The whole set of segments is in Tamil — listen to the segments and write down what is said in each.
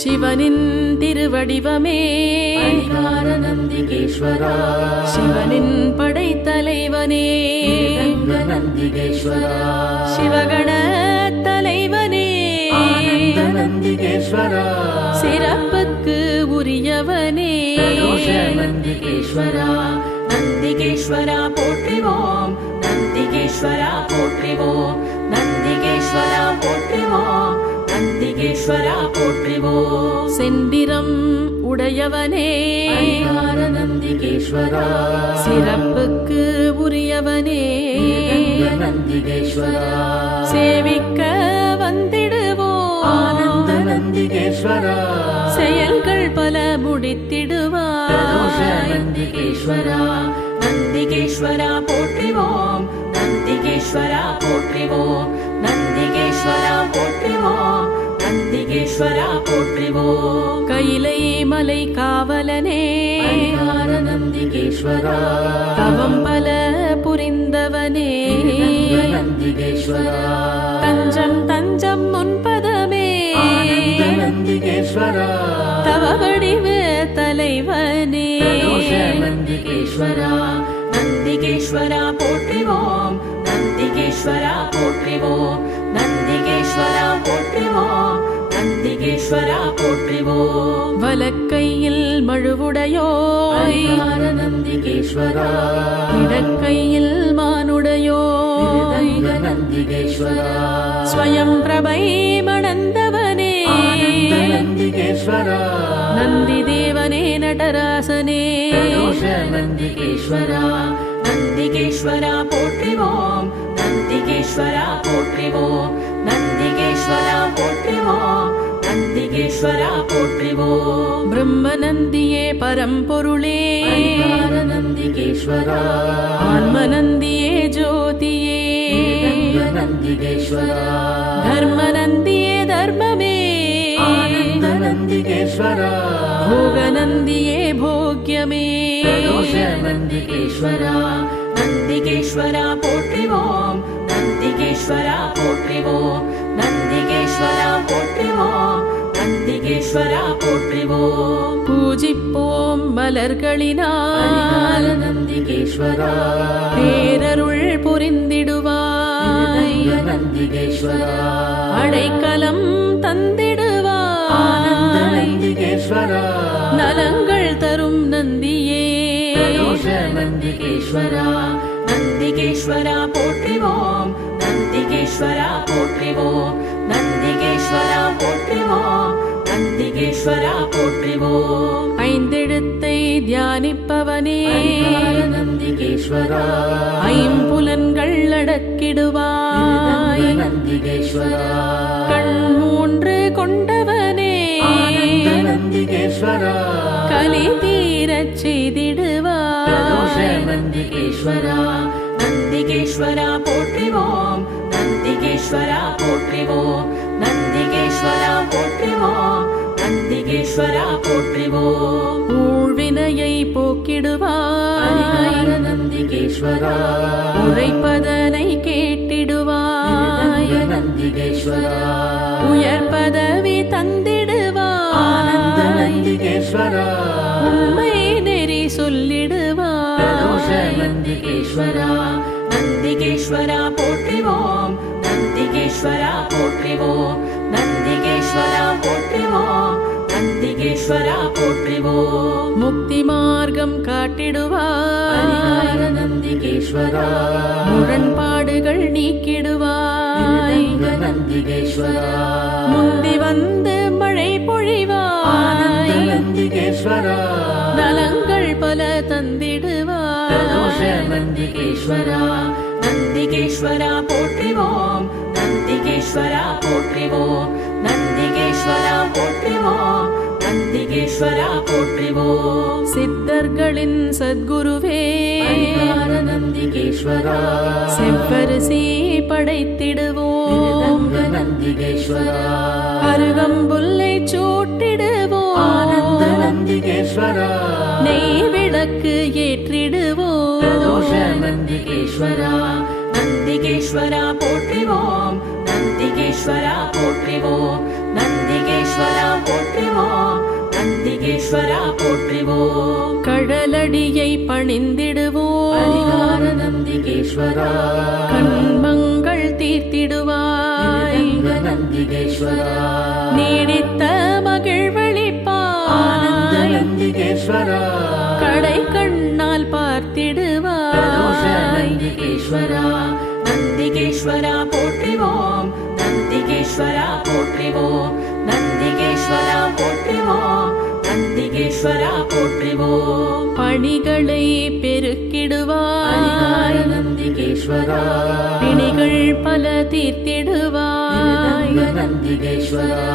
சிவனின் திருவடிவமே நந்திகேஸ்வரா, சிவனின் படைத்தலைவனே நந்திகேஸ்வரா, சிவகண தலைவனே நந்திகேஸ்வரா, சிறப்புக்கு உரியவனே நந்திகேஸ்வரா, நந்திகேஸ்வரா போற்றிவோம், நந்திகேஸ்வரா போற்றிவோம், நந்திகேஸ்வரா போற்றிவோம், நந்திகேஸ்வரா போற்றிவோம். செந்திரம் உடையவனே நந்திகேஸ்வரா, சிறப்புக்கு உரியவனே நந்திகேஸ்வரா, சேவிக்க வந்திடுவோம் நந்திகேஸ்வரா, செயல்கள் பல முடித்திடுவாய். நந்திகேஸ்வரா, நந்திகேஸ்வரா போற்றிவோம், நந்திகேஸ்வரா போற்றிவோம், நந்திகேஸ்வரா போற்றிவோம், நந்திகேஸ்வரா போற்றிவோம். கைலை மலை காவலனே நந்திகேஸ்வரா, தவம் பல புரிந்தவனே நந்திகேஸ்வரா, தஞ்சம் தஞ்சம் முன்பதமே நந்திகேஸ்வரா, தவ வடிவ தலைவனே நந்திகேஸ்வரா, நந்திகேஸ்வரா போற்றிவோம், நந்திகேஸ்வரா போற்றிவோம், நந்திகேஸ்வரா போற்றிவோம், நந்திகேஸ்வரா போற்றிவோம். வலக்கையில் மழுவுடையோய் நந்திகேஸ்வரா, இடக்கையில் மானுடையோய் நந்திகேஸ்வரா, ஸ்வயம் பிரபை மணந்தவனே நந்திகேஸ்வரா, நந்தி தேவனே நடராசனே நந்திகேஸ்வரா, நந்திகேஸ்வரா போற்றிவோம், நந்திகேஸ்வரா போற்றிவோம், நந்திகேஸ்வரா போற்றிவோம், நந்திகேஸ்வரா போற்றிவோம். பிரம்மநந்தியே பரம்பொருளே நந்திகேஸ்வரா, ஆன்மநந்தியே ஜோதியே நந்திகேஸ்வரா, தர்மநந்தியே தர்மமே நந்திகேஸ்வரா, ಭೋಗನಂದಿಯೇ ಭೋಗ್ಯಮೇ நந்திகேஸ்வரா, நந்திகேஸ்வரா போற்றிவோம், நந்திகேஸ்வரா போற்றிவோம், நந்திகேஸ்வரா போற்றிவோம், நந்திகேஸ்வரா போற்றிவோம். பூஜிப்போம் மலர்களினால் நந்திகேஸ்வரா, பேரருள் புரிந்திடுவாய். நந்திகேஸ்வரா, அடைக்கலம் தந்திடுவாய். நந்திகேஸ்வரா, நலங்கள் தரும் நந்தியே நந்திகேஸ்வரா, நந்திகேஸ்வரா போற்றிவோம், நந்திகேஸ்வரா போற்றிவோம், நந்திகேஸ்வரா போற்றிவோம், நந்திகேஸ்வரா போற்றிவோம். ஐந்தெழுத்தை தியானிப்பவனே நந்திகேஸ்வரா, ஐம்புலன்கள் அடக்கிடுவாய். நந்திகேஸ்வரா, கண் மூன்று கொண்டவனே நந்திகேஸ்வரா, கலி தீரச் செய்திடுவாய். நந்திகேஸ்வரா, நந்திகேஸ்வரா போற்றிவோம், நந்திகேஸ்வரா போற்றிவோம், நந்திகேஸ்வரா போற்றிவோம், நந்திகேஸ்வரா போற்றிவோம். ஊழ்வினையை போக்கிடுவாய். நந்திகேஸ்வரா, உரைப்பதனை கேட்டிடுவாய். நந்திகேஸ்வரா, உயர் பதவி தந்திடுவாய். நந்திகேஸ்வரா, உண்மை நெறி சொல்லிடுவாய். நந்திகேஸ்வரா, நந்திகேஸ்வரா போற்றிவோம், நந்திகேஸ்வரா போற்றிவோம், நந்திகேஸ்வரா போற்றிவோம், நந்திகேஸ்வரா போற்றிவோம். முக்தி மார்க்கம் காட்டிடுவாய். நந்திகேஸ்வரா, முரண்பாடுகள் நீக்கிடுவாய். நந்திகேஸ்வரா, முந்தி வந்து மழை பொழிவாய். நந்திகேஸ்வரா, நலங்கள் பல தந்திடுவாய். நந்திகேஸ்வரா, நந்திகேஸ்வரா போற்றிவோம், நந்திகேஸ்வரா போற்றிவோம், நந்திகேஸ்வரா போற்றிவோம், நந்திகேஸ்வரா போற்றிவோம். சித்தர்களின் சத்குருவே நந்திகேஸ்வரா, செவ்வரிசி படைத்திடுவோம். நந்திகேஸ்வரா, அருகம்புல்லை சூட்டிடுவோம். நந்திகேஸ்வரா, நெய் விளக்கு ஏற்றிடுவோம். நந்திகேஸ்வரா, நந்திகேஸ்வரா நந்திகேஸ்வரா போற்றிவோம் நந்திகேஸ்வரா போற்றிவோம் நந்திகேஸ்வரா போற்றிவோம் நந்திகேஸ்வரா போற்றிவோம் கடலடியை பணிந்திடுவோம் பரிகார நந்திகேஸ்வரா கண்மங்கள் தீர்த்திடுவாய் நந்திகேஸ்வரா நீடித்த ஆனந்த மகிழ்வளிப்பாய் நந்திகேஸ்வரா கடை கண்ணால் பார்த்திடுவாய் நந்திகேஸ்வரா நந்திகேஸ்வரா போற்றிவோம் நந்திகேஸ்வரா போற்றிவோம் நந்திகேஸ்வரா போற்றிவோம் நந்திகேஸ்வரா போற்றிவோம் பணிகளை பெருக்கிடுவாய் நந்திகேஸ்வரா பிணிகள் பல தீர்த்திடுவாய் நந்திகேஸ்வரா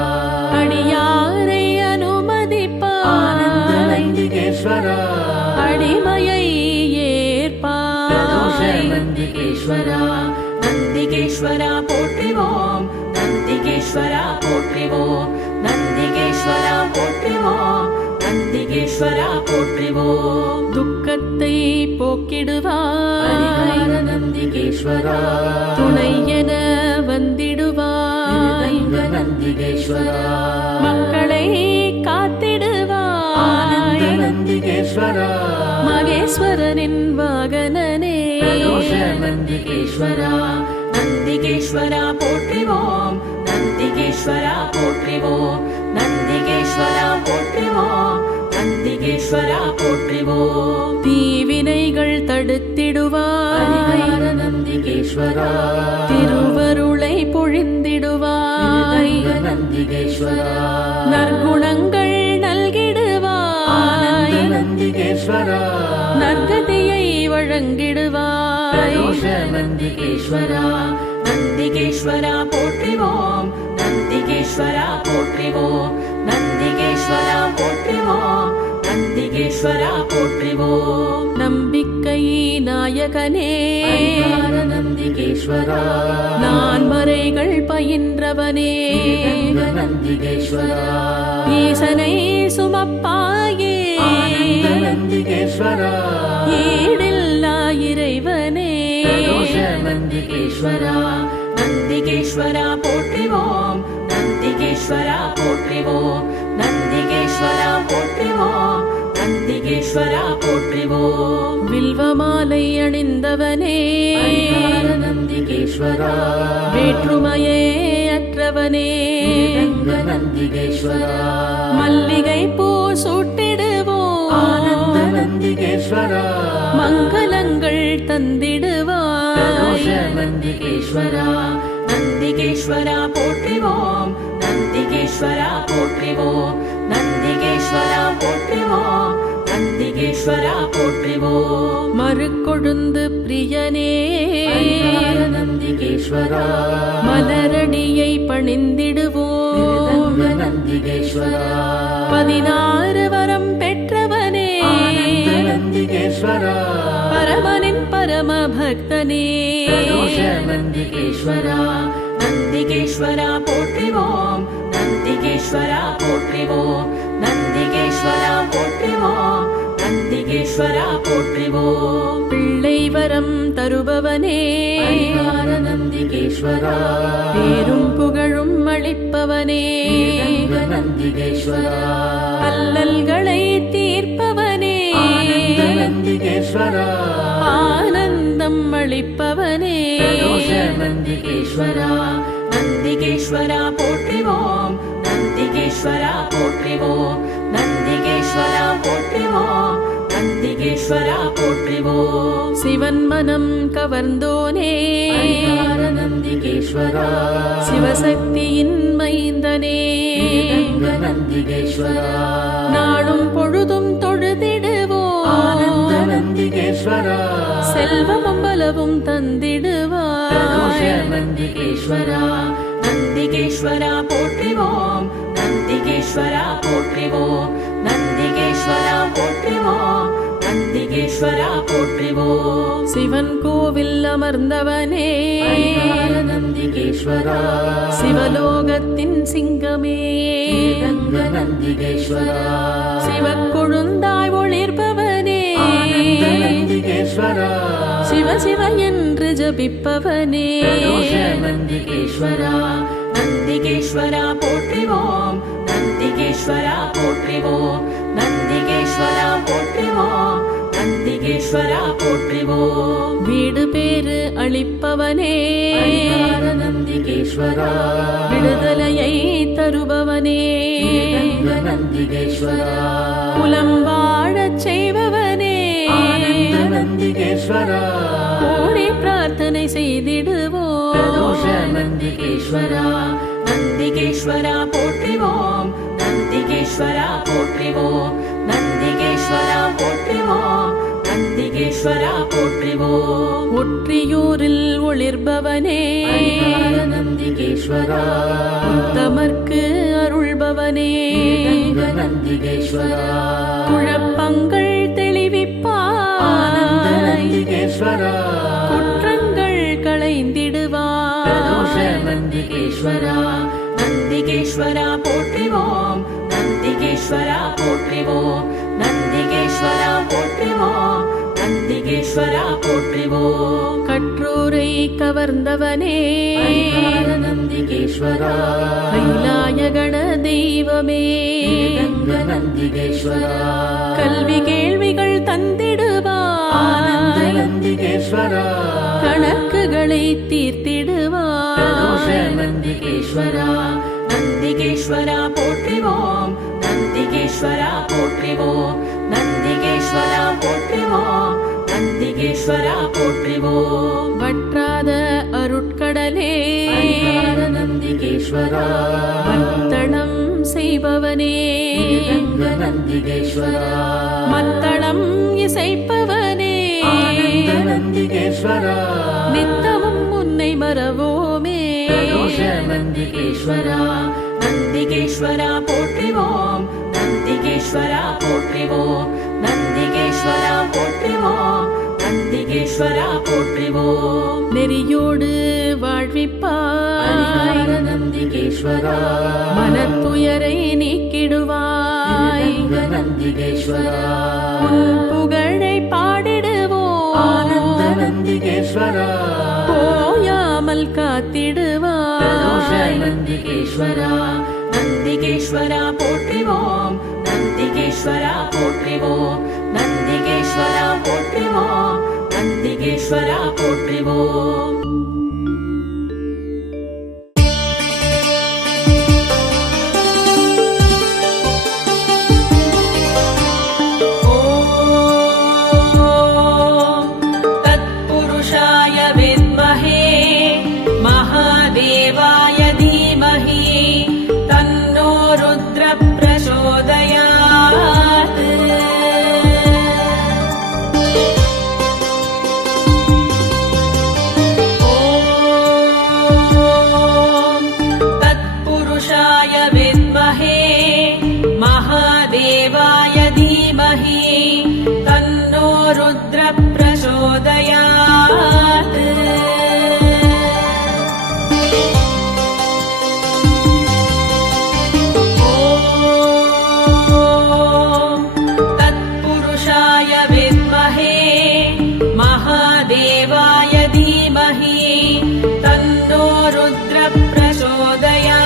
அடியாரை அனுமதிப்பாய் நந்திகேஸ்வரா அடிமையை ஏற்பாய் நந்திகேஸ்வரா நந்திகேஸ்வரா போற்றிவோம் நந்திகேஸ்வரா போற்றிவோம் நந்திகேஸ்வரா போற்றிவோம் நந்திகேஸ்வரா போற்றிவோம் துக்கத்தை போக்கிடுவாய் நந்திகேஸ்வரா துணை என வந்திடுவாய் நந்திகேஸ்வரா மக்களை காத்திடுவாய் நந்திகேஸ்வரா மகேஸ்வரனின் வாகனனே நந்திகேஸ்வரா நந்திகேஸ்வரா போற்றிவோம் நந்திகேஸ்வரா போற்றிவோம் நந்திகேஸ்வரா போற்றிவோம் நந்திகேஸ்வரா போற்றிவோம் தீவினைகள் தடுத்திடுவாய் நந்திகேஸ்வரா திருவருளை பொழிந்திடுவாய் நந்திகேஸ்வரா நற்குணங்கள் நல்கிடுவாய் நந்திகேஸ்வரா நற்கதியை வழங்கிடுவாய் நந்திகேஸ்வரா நந்திகேஸ்வரா போற்றிவோம் நந்திகேஸ்வரா போற்றிவோம் நந்திகேஸ்வரா போற்றிவோம் நந்திகேஸ்வரா போற்றிவோம் நம்பிக்கை நாயகனே நந்திகேஸ்வரா நான் மறைகள் பயின்றவனே நந்திகேஸ்வரா ஈசனை சுமப்பாயே நந்திகேஸ்வரா ஈடில்லா இறைவனே நந்திகேஸ்வரா நந்திகேஸ்வரா போற்றிவோம் நந்திகேஸ்வரா போற்றிவோம் நந்திகேஸ்வரா போற்றிவோம் நந்திகேஸ்வரா போற்றிவோம் வில்வமாலை அணிந்தவனே நந்திகேஸ்வரா வேற்றுமையே அற்றவனே நந்திகேஸ்வரா மல்லிகை பூ சூட்டிடுவோம் நந்திகேஸ்வரா மங்களங்கள் தந்திடுவாய் நந்திகேஸ்வரா நந்திகேஸ்வரா போற்றிவோம் நந்திகேஸ்வரா போற்றிவோம் நந்திகேஸ்வரா போற்றிவோம் நந்திகேஸ்வரா போற்றிவோம் மறுக்கொழுந்து பிரியனே நந்திகேஸ்வரா மலரடியை பணிந்திடுவோம் நந்திகேஸ்வரா 16 வரம் பெற்றவனே நந்திகேஸ்வரா பரமனின் பரம பக்தனே நந்திகேஸ்வரா நந்திகேஸ்வரா போற்றிவோம் நந்திகேஸ்வரா போற்றிவோம் நந்திகேஸ்வரா போற்றிவோம் நந்திகேஸ்வரா போற்றிவோம் பிள்ளை வரம் தருபவனே நந்திகேஸ்வரா பேரும் புகழும் அளிப்பவனே நந்திகேஸ்வரா அல்லல்களை தீர்ப்பவனே நந்திகேஸ்வரா ஆனந்தம் அளிப்பவனே நந்திகேஸ்வரா நந்திகேஸ்வரா போற்றிவோம் நந்திகேஸ்வரா போற்றிவோம் நந்திகேஸ்வரா போற்றிவோம் நந்திகேஸ்வரா போற்றிவோம் சிவன் மனம் கவர்ந்தோனே நந்திகேஸ்வரா சிவசக்தியின் மைந்தனே நந்திகேஸ்வரா நாளும் பொழுதும் தொழுதிடுவோம் நந்திகேஸ்வரா செல்வம் அம்பலவும் தந்திடுவாய் நந்திகேஸ்வரா நந்திகேஸ்வரா போற்றிவோம் நந்திகேஸ்வரா போற்றிவோம் நந்திகேஸ்வரா போற்றிவோம் நந்திகேஸ்வரா போற்றிவோம் சிவன் கோவில் அமர்ந்தவனே நந்திகேஸ்வரா சிவலோகத்தின் சிங்கமே நந்திகேஸ்வரா சிவக்கொழுந்தாய் ஒளிர்பவனே நந்திகேஸ்வரா சிவ சிவ என்று ஜபிப்பவனே பிரதோஷ நந்திகேஸ்வரா நந்திகேஸ்வரா போற்றிவோம் நந்திகேஸ்வரா போற்றிவோம் நந்திகேஸ்வரா போற்றிவோம் நந்திகேஸ்வரா போற்றிவோம் வீடு பேரு அளிப்பவனே பரிகார நந்திகேஸ்வரா விடுதலையை தருபவனே ஸ்ரீரங்க நந்திகேஸ்வரா குலம் வாழச் செய்பவனே ஆனந்த நந்திகேஸ்வரா கோடி பிரார்த்தனை செய்திடுவோம் பிரதோஷ நந்திகேஸ்வரா நந்திகேஸ்வரா போற்றிவோம் நந்திகேஸ்வரா போற்றிவோம் நந்திகேஸ்வரா போற்றிவோம் நந்திகேஸ்வரா போற்றிவோம் ஒற்றியூரில் ஒளிர்பவனே பரிகார நந்திகேஸ்வரா தமர்க்கு அருள்பவனே ஸ்ரீரங்க நந்திகேஸ்வரா குழப்பங்கள் ஆனந்த தெளிவிப்பாய் நந்திகேஸ்வரா குற்றங்கள் பிரதோஷ களைந்திடுவாய் நந்திகேஸ்வரா நந்திகேஸ்வரா போற்றிவோம் நந்திகேஸ்வரா போற்றிவோம் நந்திகேஸ்வரா போற்றிவோம் நந்திகேஸ்வரா போற்றிவோம் கற்றோரை கவர்ந்தவனே பரிகார நந்திகேஸ்வரா கைலாய கண தெய்வமே ஸ்ரீரங்க நந்திகேஸ்வரா கல்வி கேள்விகள் ஆனந்த தந்திடுவாய் நந்திகேஸ்வரா கணக்குகளை பிரதோஷ தீர்த்திடுவாய் நந்திகேஸ்வரா நந்திகேஸ்வரா போற்றிவோம் நந்திகேஸ்வரா போற்றிவோம் நந்திகேஸ்வரா போற்றிவோம் நந்திகேஸ்வரா போற்றிவோம் வற்றாத அருட்கடலே பரிகார நந்திகேஸ்வரா மத்தளம் செய்பவனே ஸ்ரீரங்க நந்திகேஸ்வரா மத்தளம் இசைப்பவனே ஆனந்த நந்திகேஸ்வரா நித்தமும் உன்னை மறவோமே பிரதோஷ நந்திகேஸ்வரா நந்திகேஸ்வரா போற்றிவோம் நந்திகேஸ்வரா போற்றிவோம் நந்திகேஸ்வரா போற்றிவோம் நந்திகேஸ்வரா போற்றிவோம் நெறியோடு வாழ்விப்பாய் பரிகார நந்திகேஸ்வரா மனத்துயரை நீக்கிடுவாய் ஸ்ரீரங்க நந்திகேஸ்வரா உன் புகழை ஆனந்த பாடிடுவோம் நந்திகேஸ்வரா போயாமல் பிரதோஷ காத்திடுவாய் நந்திகேஸ்வரா நந்திகேஸ்வரா போற்றிவோம் நந்திகேஸ்வரா போற்றிவோம் நந்திகேஸ்வரா போற்றிவோம் நந்திகேஸ்வரா போற்றிவோம் ॐ तत्पुरुषाय विद्महे महादेवाय धीमहि तन्नो रुद्रः प्रचोदयात् ॐ तत्पुरुषाय विद्महे महादेवाय धीमहि तन्नो रुद्रः प्रचोदयात् ॐ तत्पुरुषाय विद्महे महादेवाय धीमहि तन्नो रुद्रः प्रचोदयात्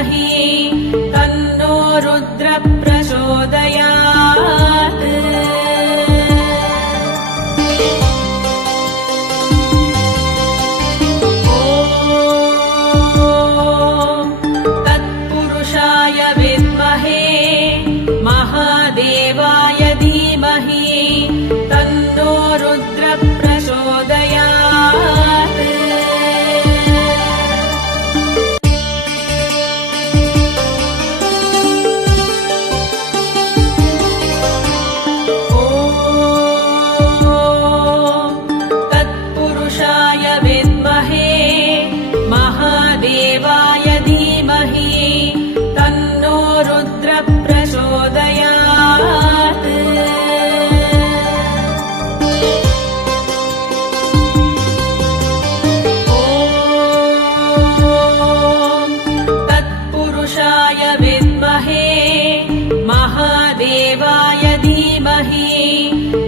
धीमहि तन्नो रुद्र प्रचोदयात्। ॐ तत्पुरुषाय विद्महे महादेवाय धीमहि तन्नो रुद्र प्रचोदयात्। ॐ तत्पुरुषाय विद्महे महादेवाय धीमहि तन्नो रुद्र प्रचोदयात्। ॐ तत्पुरुषाय विद्महे महादेवाय धीमहि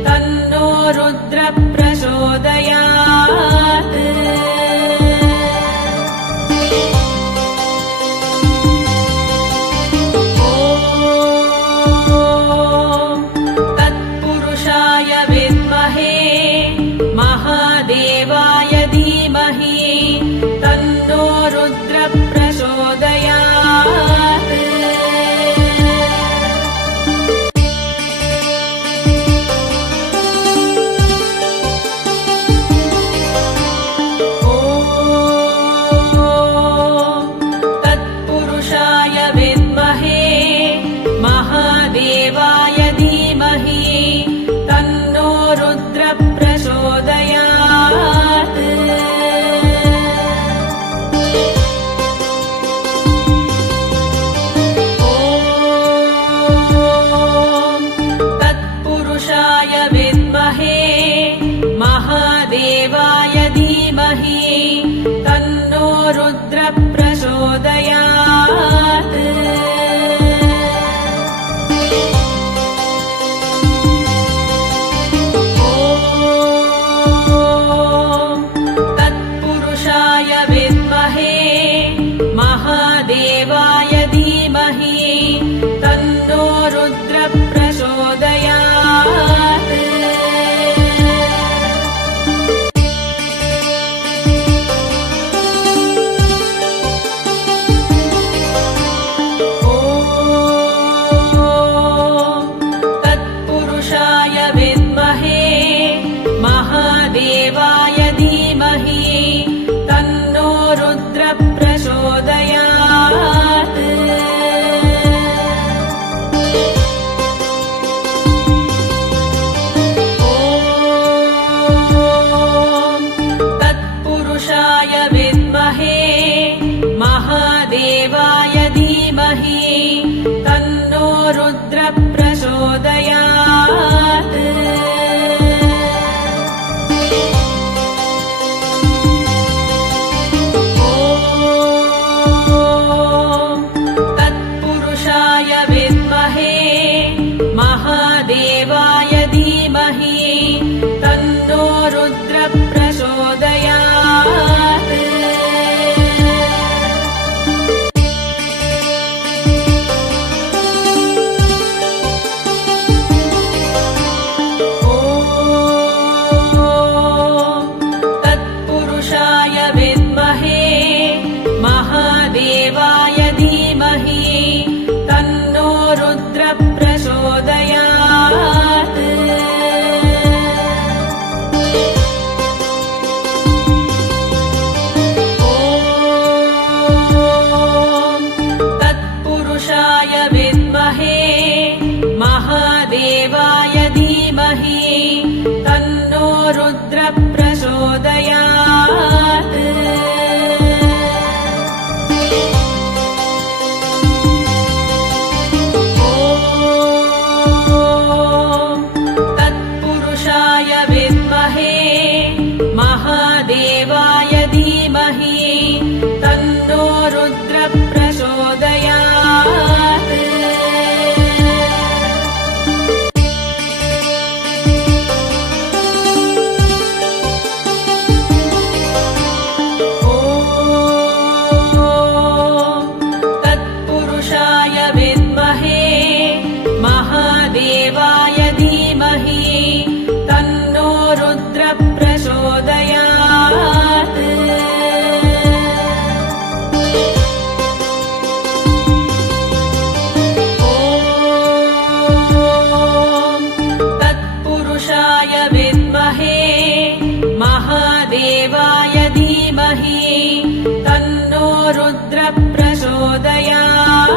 तन्नो रुद्र प्रचोदयात्। ॐ तत्पुरुषाय विद्महे महादेवाय धीमहि तन्नो रुद्र प्रचोदयात्। ॐ तत्पुरुषाय विद्महे महादेवाय धीमहि तन्नो रुद्र प्रचोदयात्। ॐ तत्पुरुषाय विद्महे महादेवाय धीमहि तन्नो रुद्र प्रचोदयात्। ॐ तत्पुरुषाय विद्महे महादेवाय धीमहि तन्नो रुद्र प्रचोदयात्। ॐ तत्पुरुषाय विद्महे महादेवाय धीमहि तन्नो रुद्र प्रचोदयात्। ॐ तत्पुरुषाय विद्महे महादेवाय धीमहि तन्नो रुद्र प्रचोदयात्। ॐ रुद्र प्रचोदयात्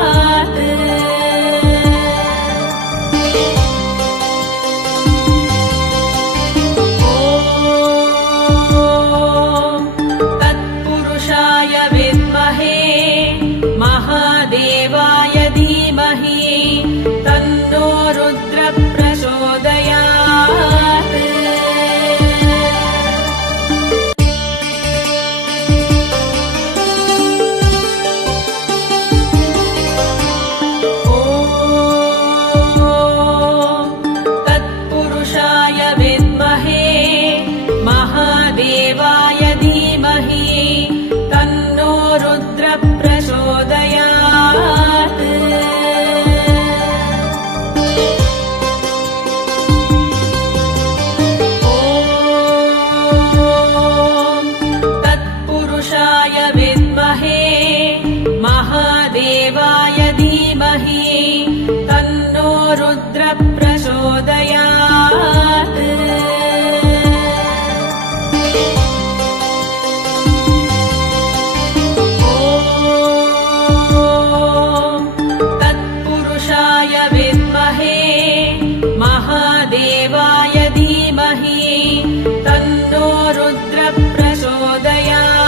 तत्पुरुषाय विद्महे महादेवाय धीमहि तन्नो रुद्र प्रचोदयात् तत्पुरुषाय विद्महे महादेवाय धीमहि तन्नो रुद्र प्रचोदयात् तत्पुरुषाय विद्महे महादेवाय धीमहि तन्नो रुद्र प्रचोदयात् तत्पुरुषाय विद्महे महादेवाय धीमहि तन्नो रुद्र प्रचोदयात्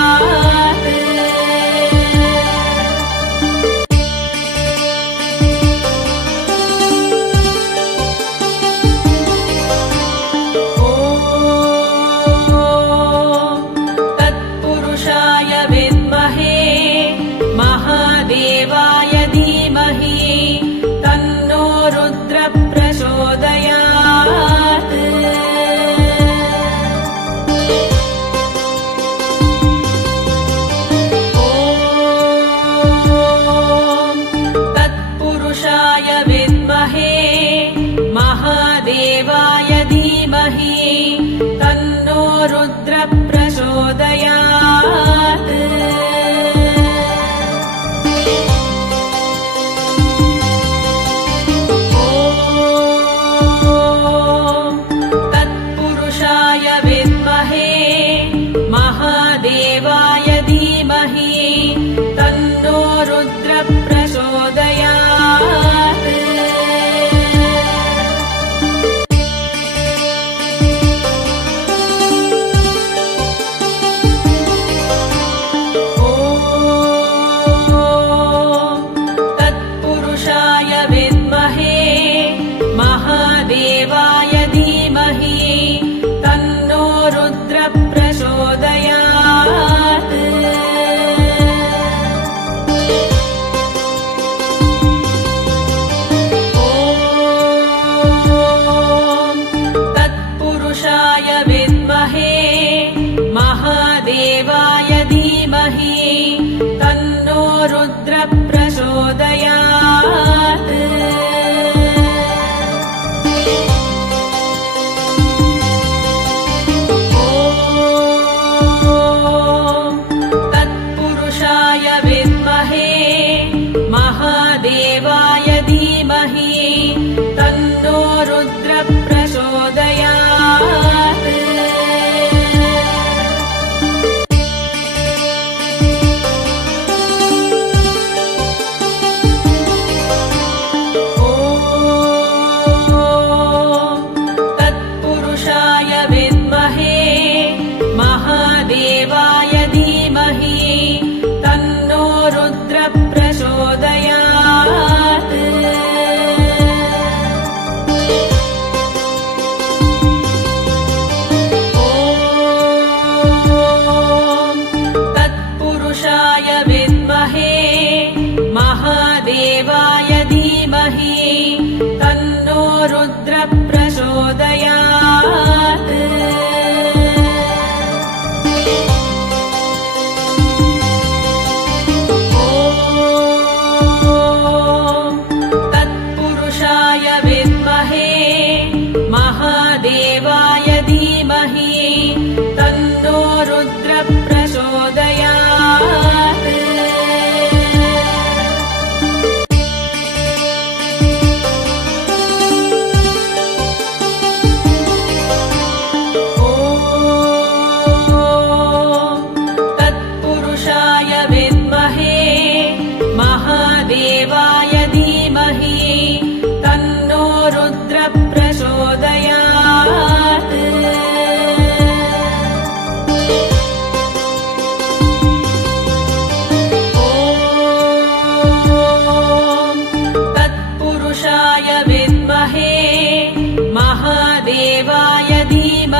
तत्पुरुषाय विद्महे महादेवाय धीमहि तन्नो रुद्र प्रचोदयात् तत्पुरुषाय विद्महे महादेवाय धीमहि तन्नो रुद्र प्रचोदयात् तत्पुरुषाय विद्महे महादेवाय धीमहि तन्नो रुद्र प्रचोदयात् तत्पुरुषाय विद्महे महादेवाय धीमहि तन्नो रुद्र प्रचोदयात्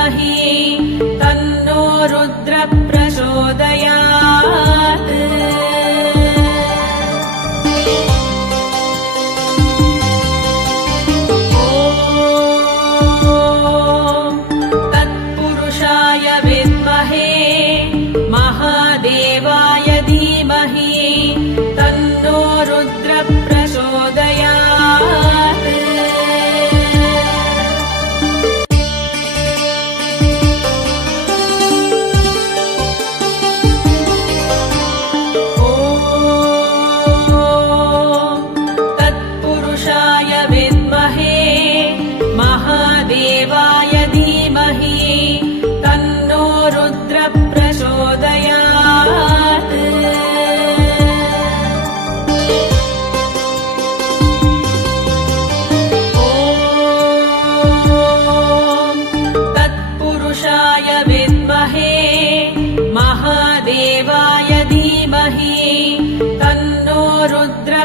धीमहि तन्नो रुद्र प्रचोदयात् तत्पुरुषाय विद्महे महादेवाय धीमहि तन्नो रुद्र प्रचोदयात् तत्पुरुषाय विद्महे महादेवाय धीमहि तन्नो रुद्र प्रचोदयात् तत्पुरुषाय विद्महे महादेवाय धीमहि तन्नो रुद्र